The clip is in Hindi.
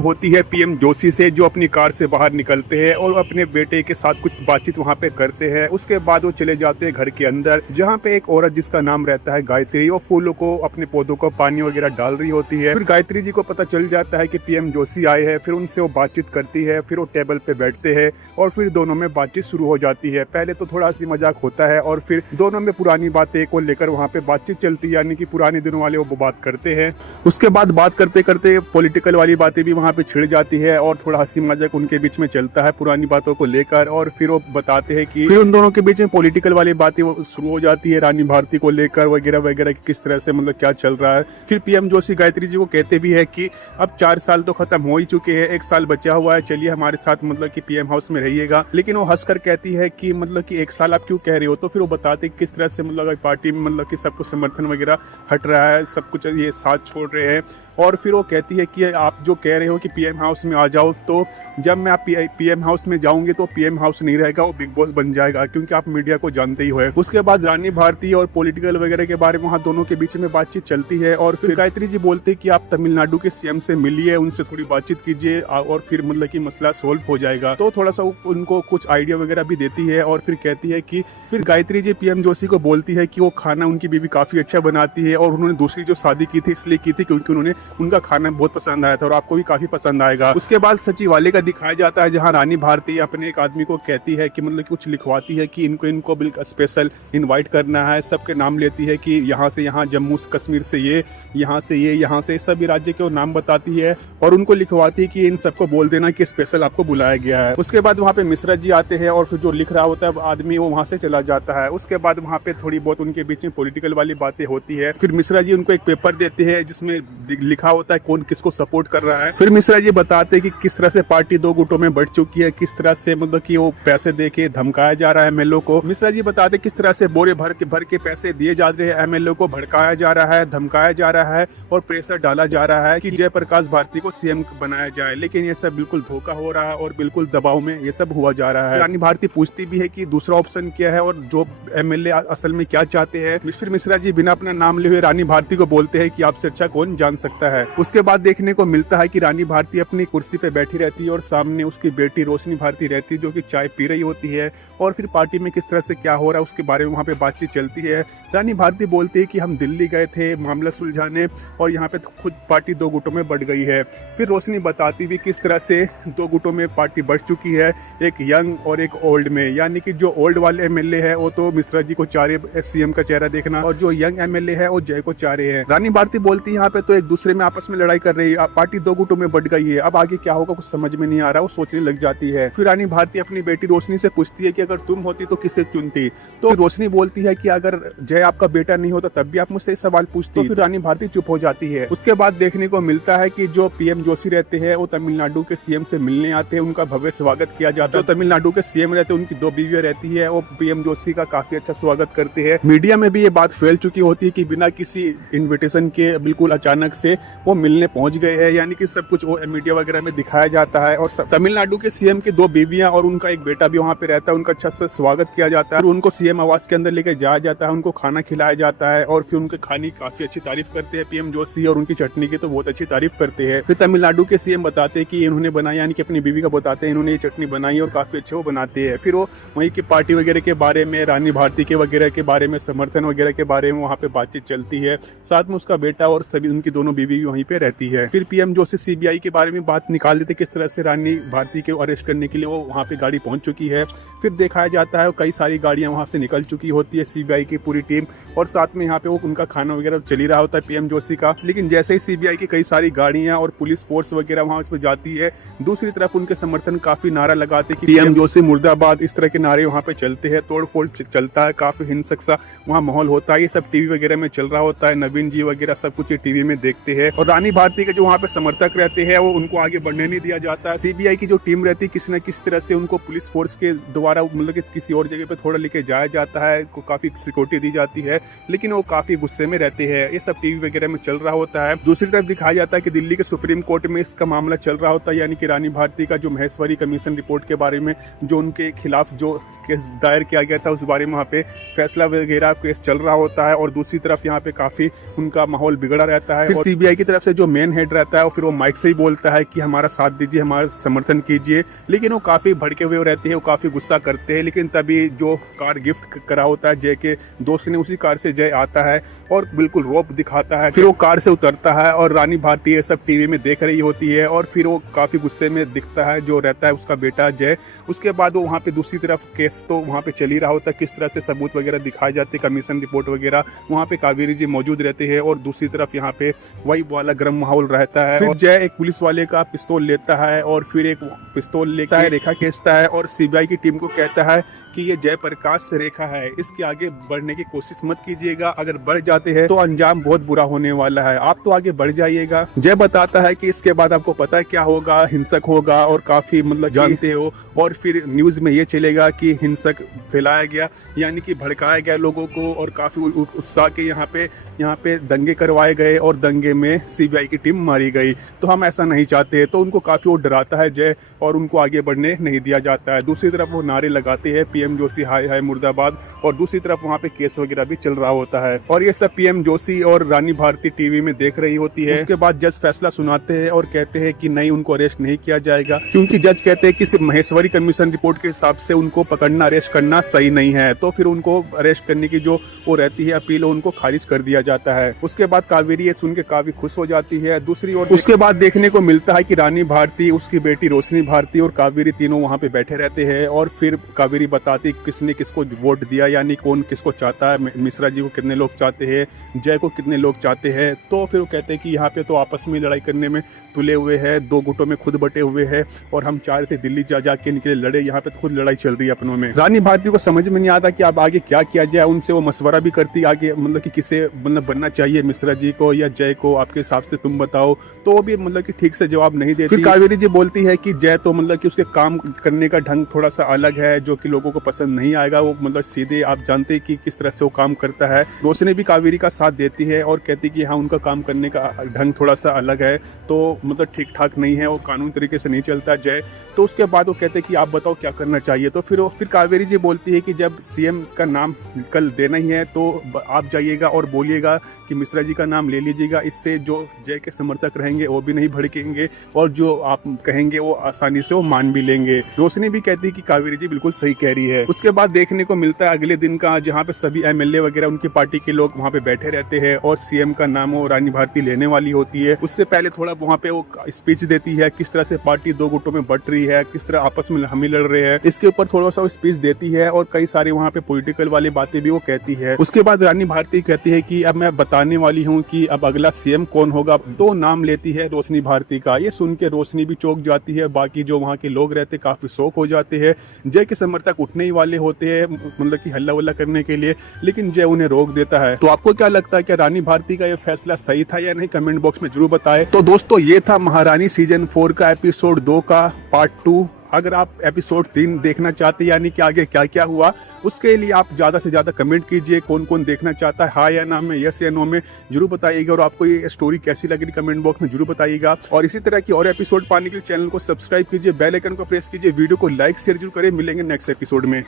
होती है पीएम जोशी से, जो अपनी कार से बाहर निकलते हैं और अपने बेटे के साथ कुछ बातचीत वहाँ पे करते हैं। उसके बाद वो चले जाते हैं घर के अंदर, जहाँ पे एक औरत जिसका नाम रहता है गायत्री, वो फूलों को, अपने पौधों को पानी वगैरह डाल रही होती है। फिर गायत्री जी को पता चल जाता है कि पीएम जोशी आए हैं। फिर उनसे वो बातचीत करती है, फिर वो टेबल पे बैठते हैं और फिर दोनों में बातचीत शुरू हो जाती है। पहले तो थोड़ा हंसी मजाक होता है और फिर दोनों में पुरानी बातें को लेकर वहाँ पे बातचीत चलती है, यानी कि पुराने दिनों वाले वो बात करते हैं। उसके बाद बात करते करते पॉलिटिकल वाली बातें भी वहाँ पे छिड़ जाती है और थोड़ा हंसी मजाक उनके बीच में चलता है पुरानी बातों को लेकर। और फिर वो बताते हैं कि फिर उन दोनों के बीच में पॉलिटिकल वाली बातें शुरू हो जाती है, रानी भारती को लेकर वगैरह वगैरह, किस तरह से मतलब क्या चल रहा है। फिर पीएम जोशी गायत्री जी को कहते भी है कि अब 4 साल तो खत्म हो ही चुके हैं, 1 साल बचा हुआ है, चलिए हमारे साथ मतलब कि पीएम हाउस में रहिएगा। लेकिन वो हंसकर कहती है कि मतलब कि 1 साल आप क्यों कह रहे हो। तो फिर वो बताते किस तरह से मतलब पार्टी में मतलब कि सबको समर्थन वगैरह हट रहा है, सब कुछ ये साथ छोड़ रहे हैं। और फिर वो कहती है कि आप जो कह रहे हो कि पीएम हाउस में आ जाओ, तो जब मैं आप पीएम हाउस में जाऊंगी तो पीएम हाउस नहीं रहेगा, वो बिग बॉस बन जाएगा, क्योंकि आप मीडिया को जानते ही हो। उसके बाद रानी भारती और पॉलिटिकल वगैरह के बारे में वहाँ दोनों के बीच में बातचीत चलती है। और फिर गायत्री जी बोलते हैं कि आप तमिलनाडु के सीएम से मिलिए, उनसे थोड़ी बातचीत कीजिए और फिर मतलब कि मसला सोल्व हो जाएगा। तो थोड़ा सा उनको कुछ आइडिया वगैरह भी देती है। और फिर कहती है कि फिर गायत्री जी पीएम जोशी को बोलती है कि वो खाना उनकी बीवी काफी अच्छा बनाती है और उन्होंने दूसरी जो शादी की थी इसलिए की थी क्योंकि उन्होंने उनका खाना बहुत पसंद आया था और आपको भी काफी पसंद आएगा। उसके बाद सचिवालय का दिखाया जाता है, जहां रानी भारती अपने एक आदमी को कहती है कि मतलब कुछ लिखवाती है कि इनको बिल्कुल स्पेशल इनवाइट करना है। सबके नाम लेती है कि यहाँ से यहाँ, जम्मू कश्मीर से ये, यहाँ से ये, यहाँ से सभी राज्य के नाम बताती है और उनको लिखवाती है कि इन सबको बोल देना कि स्पेशल आपको बुलाया गया है। उसके बाद वहाँ पे मिश्रा जी आते हैं और फिर जो लिख रहा होता है आदमी, वो वहाँ से चला जाता है। उसके बाद वहाँ पे थोड़ी बहुत उनके बीच में पॉलिटिकल वाली बातें होती है। फिर मिश्रा जी उनको एक पेपर देते हैं जिसमें लिखा होता है कौन किसको सपोर्ट कर रहा है। फिर मिश्रा जी बताते हैं कि किस तरह से पार्टी 2 गुटों में बढ़ चुकी है, किस तरह से मतलब कि वो पैसे दे के धमकाया जा रहा है एमएलए को। मिश्रा जी बताते किस तरह से बोरे भर के पैसे दिए जा रहे हैं एमएलए को, भड़काया जा रहा है, धमकाया जा रहा है और प्रेशर डाला जा रहा है कि जयप्रकाश भारती को सीएम बनाया जाए। लेकिन ये सब बिल्कुल धोखा हो रहा है और बिल्कुल दबाव में ये सब हुआ जा रहा है। रानी भारती पूछती भी है कि दूसरा ऑप्शन क्या है और जो एमएलए असल में क्या चाहते हैं। फिर मिश्रा जी बिना अपना नाम लिए हुए रानी भारती को बोलते हैं कि आपसे अच्छा कौन जान सकता है। उसके बाद देखने को मिलता है कि रानी भारती अपनी कुर्सी पे बैठी रहती है और सामने उसकी बेटी रोशनी भारती रहती है, जो कि चाय पी रही होती है। और फिर पार्टी में किस तरह से क्या हो रहा है उसके बारे में वहाँ पे बातचीत चलती है। रानी भारती बोलती है कि हम दिल्ली गए थे मामला सुलझाने और यहाँ पे खुद पार्टी 2 गुटों में बढ़ गई है। फिर रोशनी बताती भी किस तरह से 2 गुटों में पार्टी बढ़ चुकी है, एक यंग और एक ओल्ड में। यानी कि जो ओल्ड वाले एमएलए है वो तो मिश्रा जी को चाह रहे सीएम का चेहरा देखना, और जो यंग एमएलए है वो जय को चाह रहे हैं। रानी भारती बोलती है यहाँ पे तो एक दूसरे में आपस में लड़ाई कर रही है, पार्टी 2 गुटों में बढ़ गई है, अब आगे क्या होगा कुछ समझ में नहीं आ रहा, वो सोचने लग जाती है। फिर रानी भारती अपनी बेटी रोशनी से पूछती है कि अगर तुम होती तो किसे चुनती। तो रोशनी बोलती है कि अगर जय आपका बेटा नहीं होता तब भी आप मुझसे सवाल पूछती। तो फिर रानी भारती चुप हो जाती है। उसके बाद देखने को मिलता है कि जो पीएम जोशी रहते हैं वो तमिलनाडु के सीएम से मिलने आते हैं, उनका भव्य स्वागत किया जाता है। जो तमिलनाडु के सीएम रहते हैं उनकी 2 बीवियां रहती है, वो पीएम जोशी का काफी अच्छा स्वागत करते हैं। मीडिया में भी ये बात फैल चुकी होती है कि बिना किसी इन्विटेशन के बिल्कुल अचानक से वो मिलने पहुंच गए हैं, यानी कि सब कुछ मीडिया वगैरह में दिखाया जाता है। और तमिलनाडु के सीएम की 2 बीवियां और उनका एक बेटा भी वहाँ पे रहता है, उनका अच्छा से स्वागत किया जाता है। उनको सीएम आवास के अंदर लेके जाया जाता है, उनको खाना खिलाया जाता है और फिर उनके खाने की काफी अच्छी तारीफ करते हैं पीएम जोशी, और उनकी चटनी की तो बहुत अच्छी तारीफ करते हैं। फिर तमिलनाडु के सीएम बताते हैं कि इन्होंने बनाई, यानी कि अपनी बीवी का बताते हैं इन्होंने ये चटनी बनाई और काफी अच्छे वो बनाते हैं। फिर वो वहीं की पार्टी वगैरह के बारे में, रानी भारती के वगैरह के बारे में, समर्थन वगैरह के बारे में वहाँ पे बातचीत चलती है। साथ में उसका बेटा और सभी उनकी दोनों बीवी भी वहीं पे रहती है। फिर पीएम जोशी सीबीआई के बारे में बात निकाल देते किस तरह से रानी भारती के अरेस्ट करने के लिए वो वहाँ पे गाड़ी पहुंच चुकी है। फिर दिखाया जाता है कई सारी गाड़ियां वहाँ से निकल चुकी होती है, सीबीआई की पूरी टीम, और साथ में यहाँ पे वो उनका खाना वगैरह चल ही रहा होता है पीएम जोशी का। लेकिन जैसे ही सीबीआई की कई सारी गाड़ियां और पुलिस फोर्स वगैरह वहाँ पे जाती है, दूसरी तरफ उनके समर्थन काफी नारा लगाते कि पीएम जोशी मुर्दाबाद, इस तरह के नारे वहाँ पे चलते हैं, तोड़फोड़ चलता है, काफी हिंसक सा वहाँ माहौल होता है। ये सब टीवी वगैरह में चल रहा होता है, नवीन जी वगैरह सब कुछ टीवी में देखते हैं। और रानी भारती के जो वहाँ पे समर्थक रहते हैं वो उनको आगे बढ़ने नहीं दिया जाता। सीबीआई की जो टीम रहती है किसी न किसी तरह से उनको पुलिस फोर्स के द्वारा मतलब कि किसी और जगह पे थोड़ा लेके जाया जाता है, काफी सिक्योरिटी दी जाती है, लेकिन वो काफी गुस्से में रहते हैं। ये सब टीवी वगैरह में चल रहा होता है। दूसरी तरफ दिखाया जाता है कि दिल्ली के सुप्रीम कोर्ट में इसका मामला चल रहा होता है, यानी कि रानी भारती का जो महेश्वरी कमीशन रिपोर्ट के बारे में जो उनके खिलाफ जो केस दायर किया गया था उस बारे में वहाँ पे फैसला वगैरह केस चल रहा होता है। और दूसरी तरफ यहाँ पे काफी उनका माहौल बिगड़ा रहता है। फिर सीबीआई जय की तरफ से जो मेन हेड रहता है, फिर वो माइक से ही बोलता है कि हमारा साथ दीजिए, हमारा समर्थन कीजिए, लेकिन वो काफ़ी भड़के हुए रहते हैं, वो काफ़ी गुस्सा करते हैं। लेकिन तभी जो कार गिफ्ट करा होता है जय के दोस्त ने, उसी कार से जय आता है और बिल्कुल रौब दिखाता है। फिर वो कार से उतरता है और रानी भारती ये सब टीवी में देख रही होती है और फिर वो काफ़ी गुस्से में दिखता है जो रहता है उसका बेटा जय। उसके बाद वो वहाँ पे दूसरी तरफ केस तो वहाँ पे चल ही रहा होता है, किस तरह से सबूत वगैरह दिखाए जाते, कमीशन रिपोर्ट वगैरह, वहाँ पे कावेरी जी मौजूद रहते हैं और दूसरी तरफ यहाँ पे वही वाला गर्म माहौल रहता है। फिर जय एक पुलिस वाले का पिस्तौल लेता है और फिर एक पिस्तौल लेता है, रेखा खींचता है और सीबीआई की टीम को कहता है कि ये जयप्रकाश रेखा है, इसके आगे बढ़ने की कोशिश मत कीजिएगा, अगर बढ़ जाते हैं तो अंजाम बहुत बुरा होने वाला है, आप तो आगे बढ़ जाइएगा। जय बताता है कि इसके बाद आपको पता है क्या होगा, हिंसक होगा और काफी मतलब जानते हो, और फिर न्यूज में ये चलेगा कि हिंसक फैलाया गया, यानी कि भड़काया गया लोगों को और काफी उत्साह के यहाँ पे दंगे करवाए गए और दंगे में सीबीआई की टीम मारी गई। तो हम ऐसा नहीं चाहते, तो उनको काफी वो डराता है जय और उनको आगे बढ़ने नहीं दिया जाता है। दूसरी तरफ वो नारे लगाते हैं पीएम जोशी हाय हाय मुर्दाबाद, और दूसरी तरफ वहाँ पे केस वगैरह भी चल रहा होता है और ये सब पीएम जोशी और रानी भारती टीवी में देख रही होती है। उसके बाद जज फैसला सुनाते हैं और कहते हैं कि नहीं, उनको अरेस्ट नहीं किया जाएगा, क्योंकि जज कहते हैं कि सिर्फ महेश्वरी कमीशन रिपोर्ट के हिसाब से उनको पकड़ना, अरेस्ट करना सही नहीं है। तो फिर उनको अरेस्ट करने की जो वो रहती है अपील, उनको खारिज कर दिया जाता है। उसके बाद कावेरी ये सुन के काफी खुश हो जाती है। दूसरी ओर उसके बाद देखने को मिलता है कि रानी भारती, उसकी बेटी रोशनी भारती और कावेरी तीनों वहाँ पे बैठे रहते हैं और फिर कावेरी बताती किसने किसको वोट दिया, यानी कौन किसको चाहता है, मिश्रा जी को कितने लोग चाहते हैं, जय को कितने लोग चाहते हैं। तो फिर वो कहते हैं कि यहाँ पे तो आपस में लड़ाई करने में तुले हुए हैं, दो गुटों में खुद बटे हुए हैं और हम चाह रहे थे दिल्ली जा के इनके लिए लड़े, यहाँ पे खुद लड़ाई चल रही है अपनों में। रानी भारती को समझ में नहीं आता कि अब आगे क्या किया जाए। उनसे वो मशवरा भी करती आगे, मतलब कि किसे मतलब बनना चाहिए, मिश्रा जी को या जय को, आपके हिसाब से तुम बताओ। तो वो भी मतलब कि ठीक से जवाब नहीं देती। फिर कावेरी जी बोलती है कि जय तो मतलब कि उसके काम करने का ढंग थोड़ा सा अलग है जो कि लोगों को पसंद नहीं आएगा, वो मतलब सीधे आप जानते हैं कि किस तरह से वो काम करता है। रोशनी भी कावेरी का साथ देती है और कहती कि हाँ, उनका काम करने का ढंग थोड़ा सा अलग है, तो मतलब ठीक ठाक नहीं है, वो कानूनी तरीके से नहीं चलता जय। तो उसके बाद वो कहते हैं कि आप बताओ क्या करना चाहिए। तो फिर कावेरी जी बोलती है कि जब सीएम का नाम कल देना ही है तो आप जाइएगा और बोलिएगा कि मिश्रा जी का नाम ले लीजिएगा, इससे जो जय के समर्थक रहेंगे वो भी नहीं भड़केंगे और जो आप कहेंगे वो आसानी से वो मान भी लेंगे। रोशनी भी कहती है कि कावेरी जी बिल्कुल सही कह रही है। उसके बाद देखने को मिलता है अगले दिन का, जहाँ पे सभी एमएलए वगैरह उनकी पार्टी के लोग वहाँ पे बैठे रहते हैं और सीएम का नाम वो रानी भारती लेने वाली होती है। उससे पहले थोड़ा वहाँ पे वो स्पीच देती है, किस तरह से पार्टी दो गुटों में बट रही है, किस तरह आपस में हम ही लड़ रहे हैं, इसके ऊपर थोड़ा सा स्पीच देती है और कई सारी वहाँ पे पॉलिटिकल वाली बातें भी वो कहती है। उसके बाद रानी भारती कहती है कि अब मैं बताने वाली हूँ कि अब अगला सीएम कौन होगा। तो नाम लेती है रोशनी भारती का। ये सुन के रोशनी भी चौंक जाती है, बाकी जो वहाँ के लोग रहते काफी शौक हो जाते हैं। जय के समर्थक उठने ही वाले होते हैं मतलब कि हल्ला वल्ला करने के लिए, लेकिन जय उन्हें रोक देता है। तो आपको क्या लगता है कि रानी भारती का ये फैसला सही था या नहीं, कमेंट बॉक्स में जरूर बताएं। तो दोस्तों ये था महारानी सीजन 4 का एपिसोड 2 का पार्ट 2। अगर आप एपिसोड 3 देखना चाहते हैं, यानी कि आगे क्या क्या हुआ, उसके लिए आप ज़्यादा से ज़्यादा कमेंट कीजिए, कौन कौन देखना चाहता है, हाँ या ना में, यस या नो में जरूर बताइएगा। और आपको ये स्टोरी कैसी लग रही कमेंट बॉक्स में जरूर बताइएगा। और इसी तरह की और एपिसोड पाने के लिए चैनल को सब्सक्राइब कीजिए, बेल आइकन को प्रेस कीजिए, वीडियो को लाइक शेयर जरूर करें। मिलेंगे नेक्स्ट एपिसोड में।